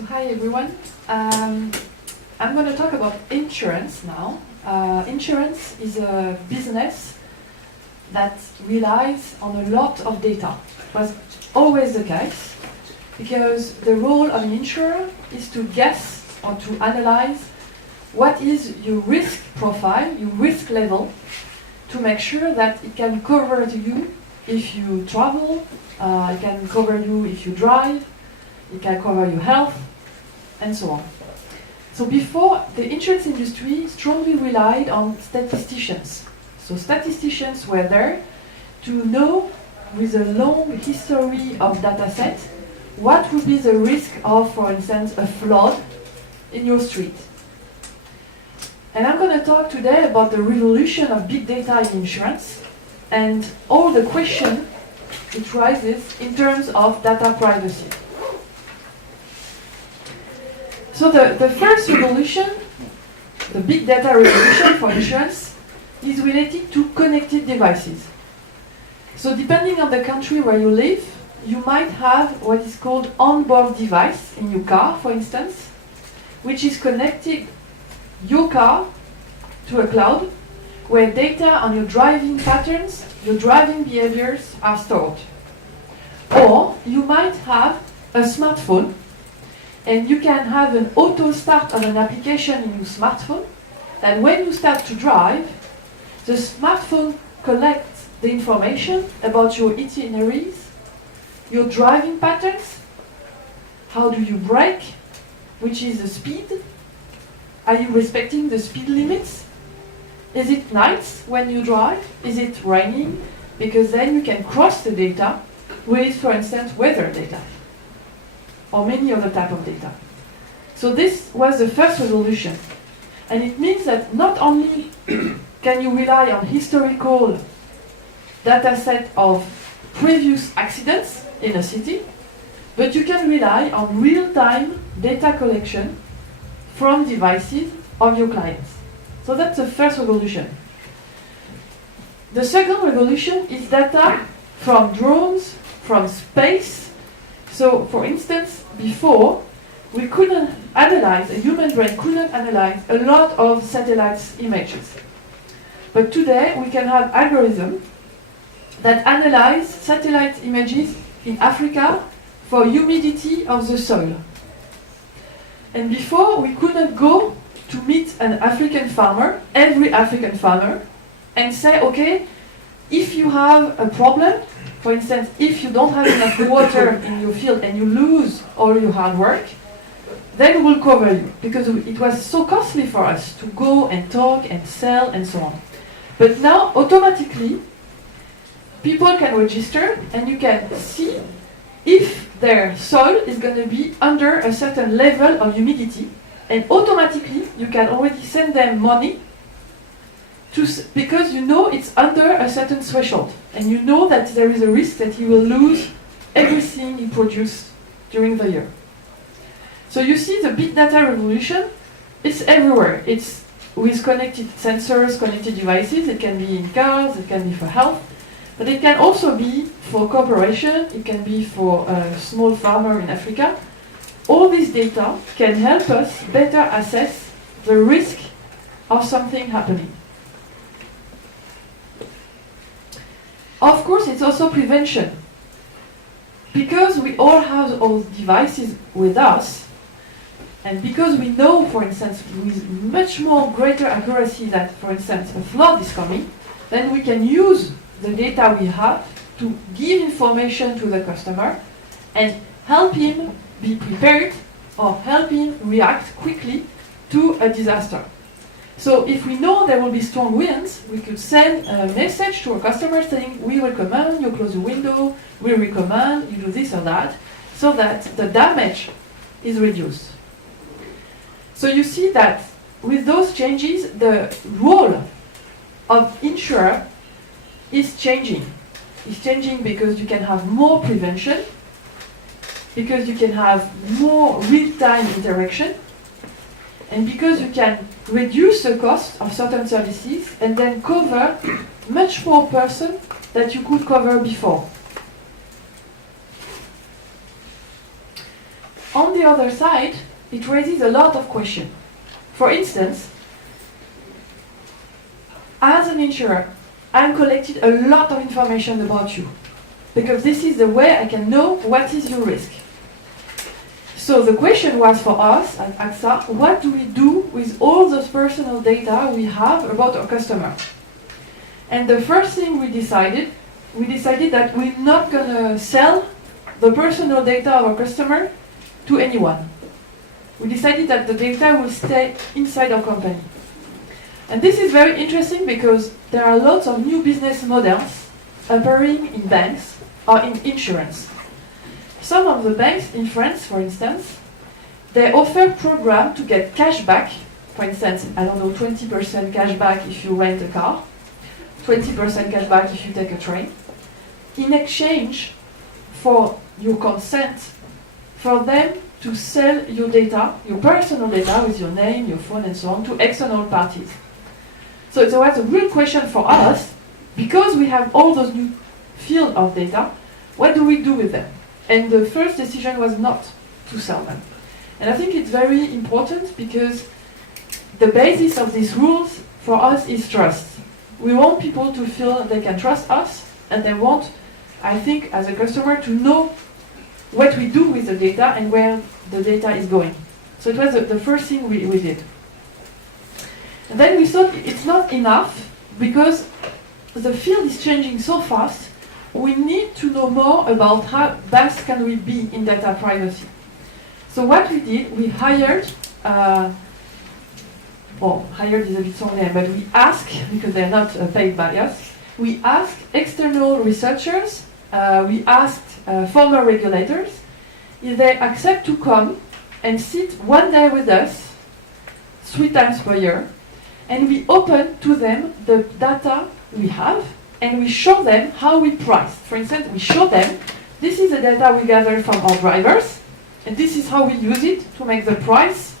So hi everyone. I'm going to talk about insurance now. Insurance is a business that relies on a lot of data. It was always the case because the role of an insurer is to guess or to analyze what is your risk profile, your risk level, to make sure that it can cover you if you travel, it can cover you if you drive, it can cover your health, and so on. So before, the insurance industry strongly relied on statisticians. So statisticians were there to know, with a long history of data set, what would be the risk of, for instance, a flood in your street. And I'm going to talk today about the revolution of big data in insurance and all the questions it raises in terms of data privacy. So the first revolution, the big data revolution for insurance, is related to connected devices. So depending on the country where you live, you might have what is called onboard device in your car, for instance, which is connecting your car to a cloud where data on your driving patterns, your driving behaviors are stored. Or you might have a smartphone and you can have an auto start of an application in your smartphone that when you start to drive, the smartphone collects the information about your itineraries, your driving patterns, how do you brake, which is the speed, are you respecting the speed limits, is it nights when you drive, is it raining, because then you can cross the data with, for instance, weather data or many other type of data. So this was the first revolution. And it means that not only can you rely on historical data set of previous accidents in a city, but you can rely on real-time data collection from devices of your clients. So that's the first revolution. The second revolution is data from drones, from space. So, for instance, before, we couldn't analyze, a human brain couldn't analyze a lot of satellites images. But today, we can have algorithms that analyze satellite images in Africa for humidity of the soil. And before, we couldn't go to meet an African farmer, every African farmer, and say, okay, if you have a problem, for instance, if you don't have enough water in your field and you lose all your hard work, then we'll cover you, because it was so costly for us to go and talk and sell and so on. But now, automatically, people can register and you can see if their soil is going to be under a certain level of humidity, and automatically you can already send them money because you know it's under a certain threshold, and you know that there is a risk that he will lose everything he produced during the year. So you see the big data revolution, it's everywhere. It's with connected sensors, connected devices. It can be in cars, it can be for health, but it can also be for cooperation, it can be for a small farmer in Africa. All this data can help us better assess the risk of something happening. Of course, it's also prevention. Because we all have all devices with us, and because we know, for instance, with much more greater accuracy that, for instance, a flood is coming, then we can use the data we have to give information to the customer and help him be prepared or help him react quickly to a disaster. So if we know there will be strong winds, we could send a message to our customers saying, we recommend you close the window, we recommend you do this or that, so that the damage is reduced. So you see that with those changes, the role of insurer is changing. It's changing because you can have more prevention, because you can have more real-time interaction, and because you can reduce the cost of certain services and then cover much more person that you could cover before. On the the other side, it raises a lot of questions. For instance, as an insurer, I'm collecting a lot of information about you, because this is the way I can know what is your risk. So the question was for us at AXA, what do we do with all those personal data we have about our customer? And the first thing we decided that we're not going to sell the personal data of our customer to anyone. We decided that the data will stay inside our company. And this is very interesting because there are lots of new business models appearing in banks or in insurance. Some of the banks in France, for instance, they offer programs to get cash back. For instance, 20% cash back if you rent a car, 20% cash back if you take a train, in exchange for your consent for them to sell your data, your personal data with your name, your phone and so on, to external parties. So it was a real question for us, because we have all those new field of data, what do we do with them? And the first decision was not to sell them. And I think it's very important because the basis of these rules for us is trust. We want people to feel they can trust us, and they want, I think, as a customer, to know what we do with the data and where the data is going. So it was the first thing we did. And then we thought it's not enough because the field is changing so fast. We need to know more about how best can we be in data privacy. So what we did, we hired, hired is a bit strong name, but we asked, because they're not paid by us, we asked external researchers, we asked former regulators if they accept to come and sit one day with us 3 times per year, and we open to them the data we have, and we show them how we price. For instance, we show them, this is the data we gather from our drivers, and this is how we use it to make the price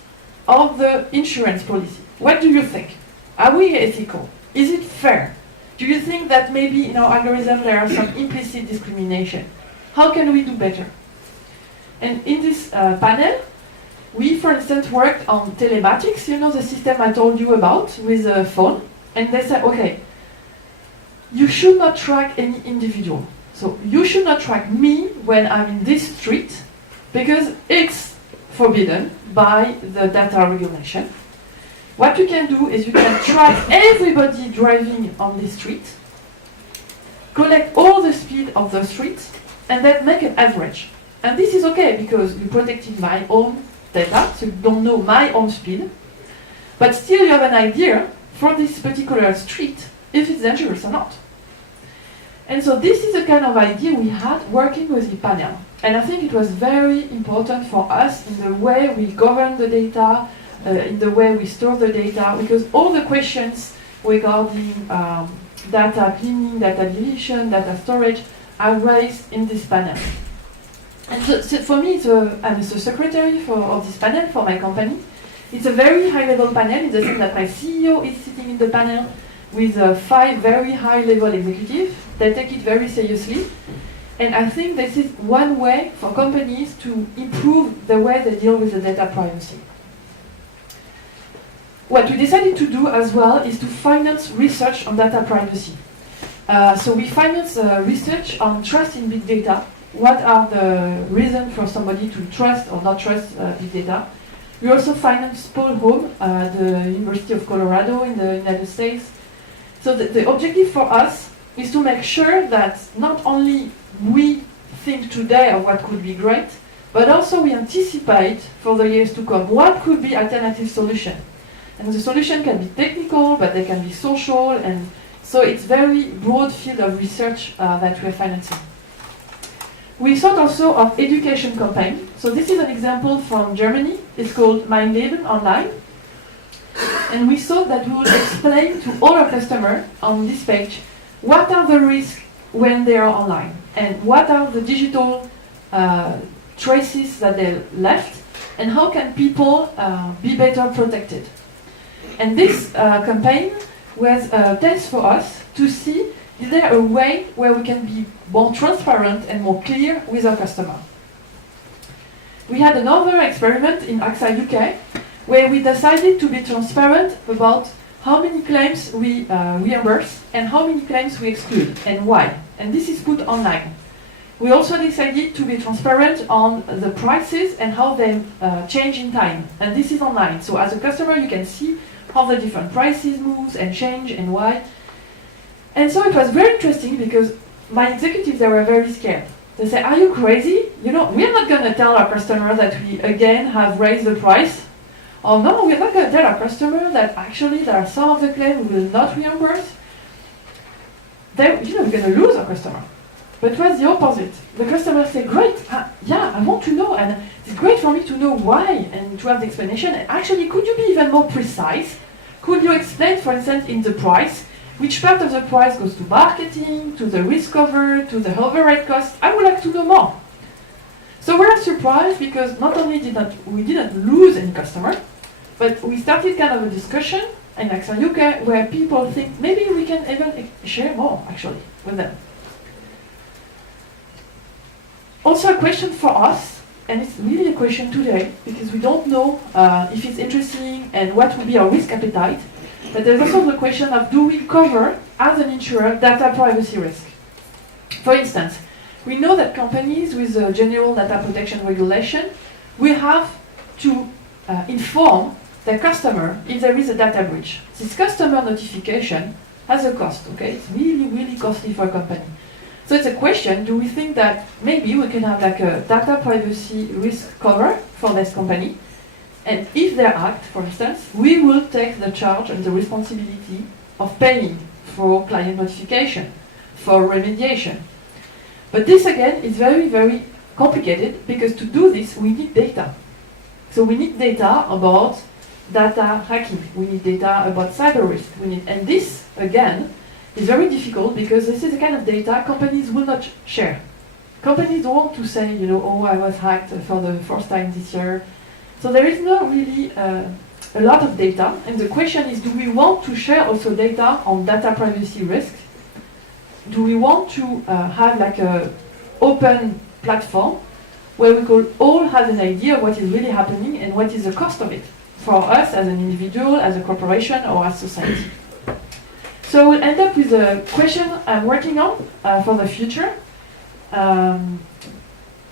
of the insurance policy. What do you think? Are we ethical? Is it fair? Do you think that maybe in our algorithm there are some implicit discrimination? How can we do better? And in this panel, we, for instance, worked on telematics, the system I told you about with a phone. And they said, okay, you should not track any individual. So you should not track me when I'm in this street because it's forbidden by the data regulation. What you can do is you can track everybody driving on this street, collect all the speed of the street, and then make an average. And this is okay because you protected my own data, so you don't know my own speed, but still you have an idea for this particular street if it's dangerous or not. And so this is the kind of idea we had working with the panel. And I think it was very important for us in the way we govern the data, in the way we store the data, because all the questions regarding data cleaning, data deletion, data storage are raised in this panel. And so for me, I'm the secretary of this panel for my company. It's a very high-level panel in the sense that my CEO is sitting in the panel with 5 very high-level executives. They take it very seriously. And I think this is one way for companies to improve the way they deal with the data privacy. What we decided to do as well is to finance research on data privacy. So we finance research on trust in big data. What are the reasons for somebody to trust or not trust big data? We also finance Paul Home, the University of Colorado in the United States. So the objective for us is to make sure that not only we think today of what could be great, but also we anticipate for the years to come what could be alternative solution. And the solution can be technical, but they can be social, and so it's very broad field of research that we're financing. We thought also of education campaign. So this is an example from Germany. It's called MyData online. And we thought that we would explain to all our customers on this page what are the risks when they are online and what are the digital traces that they left and how can people be better protected. And this campaign was a test for us to see is there a way where we can be more transparent and more clear with our customer. we had another experiment in AXA UK where we decided to be transparent about how many claims we reimburse and how many claims we exclude and why. And this is put online. We also decided to be transparent on the prices and how they change in time. And this is online. So as a customer, you can see how the different prices move and change and why. And so it was very interesting because my executives, they were very scared. They said, are you crazy? You know, we're not going to tell our customer that we again have raised the price. Or no, we're not going to tell our customer that actually there are some of the claims we will not reimburse. Then, you know, we're going to lose our customer. But it was the opposite. The customer said, great, yeah, I want to know, and it's great for me to know why and to have the explanation. And actually, could you be even more precise? Could you explain, for instance, in the price, which part of the price goes to marketing, to the risk cover, to the overhead cost? I would like to know more. So we're surprised because not only we didn't lose any customer, but we started kind of a discussion in AXA UK where people think maybe we can even share more, actually, with them. Also a question for us, and it's really a question today, because we don't know if it's interesting and what will be our risk appetite, but there's also the question of do we cover, as an insurer, data privacy risk? For instance, we know that companies with a general data protection regulation will have to inform their customer if there is a data breach. This customer notification has a cost, okay? It's really, really costly for a company. So it's a question, do we think that maybe we can have like a data privacy risk cover for this company? And if they act, for instance, we will take the charge and the responsibility of paying for client notification, for remediation. But this again is very, very complicated because to do this we need data. So we need data about data hacking, we need data about cyber risk, and this again is very difficult because this is the kind of data companies will not share. Companies don't want to say, you know, oh, I was hacked for the first time this year. So there is not really a lot of data, and the question is, do we want to share also data on data privacy risk? Do we want to have like a open platform where we could all have an idea of what is really happening and what is the cost of it for us as an individual, as a corporation, or as society? So we'll end up with a question I'm working on for the future.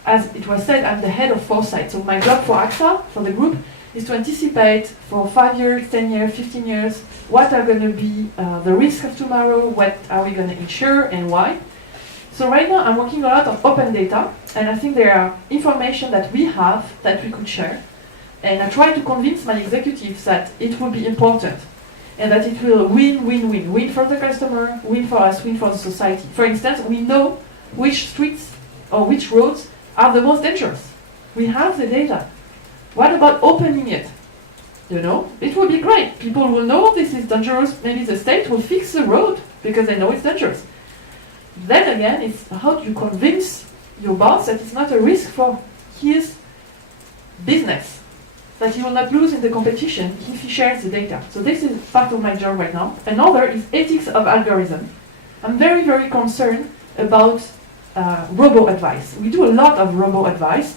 As it was said, I'm the head of foresight. So my job for AXA, for the group, is to anticipate for 5 years, 10 years, 15 years, what are going to be the risks of tomorrow, what are we going to insure, and why. So right now I'm working a lot on open data, and I think there are information that we have that we could share. And I try to convince my executives that it will be important, and that it will win, win, win. Win for the customer, win for us, win for the society. For instance, we know which streets or which roads are the most dangerous. We have the data. What about opening it? You know, it will be great. People will know this is dangerous. Maybe the state will fix the road because they know it's dangerous. Then again, it's how do you convince your boss that it's not a risk for his business, that he will not lose in the competition if he shares the data. So this is part of my job right now. Another is ethics of algorithm. I'm very, very concerned about robo-advice. We do a lot of robo-advice,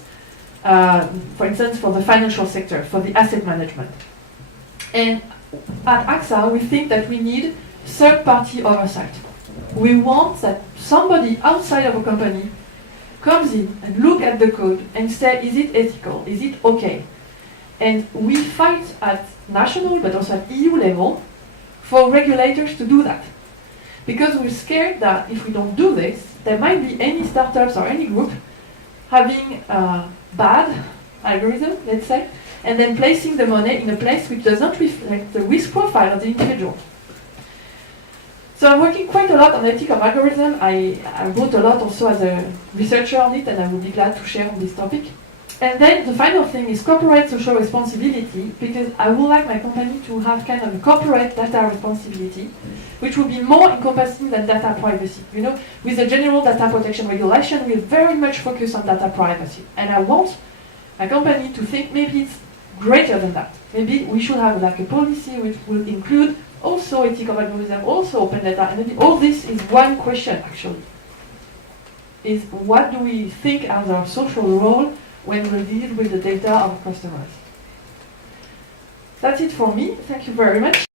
for instance, for the financial sector, for the asset management. And at AXA, we think that we need third-party oversight. We want that somebody outside of a company comes in and look at the code and say, is it ethical? Is it okay? And we fight at national, but also at EU level, for regulators to do that. Because we're scared that if we don't do this, there might be any startups or any group having bad algorithm, let's say, and then placing the money in a place which does not reflect the risk profile of the individual. So I'm working quite a lot on ethics of algorithm. I wrote a lot also as a researcher on it, and I would be glad to share on this topic. And then the final thing is corporate social responsibility, because I would like my company to have kind of a corporate data responsibility, which will be more encompassing than data privacy. You know, with the general data protection regulation, we very much focus on data privacy. And I want a company to think maybe it's greater than that. Maybe we should have like a policy which will include also ethics of algorithm, also open data, and maybe all this is one question actually. Is what do we think as our social role when we deal with the data of customers. That's it for me. Thank you very much.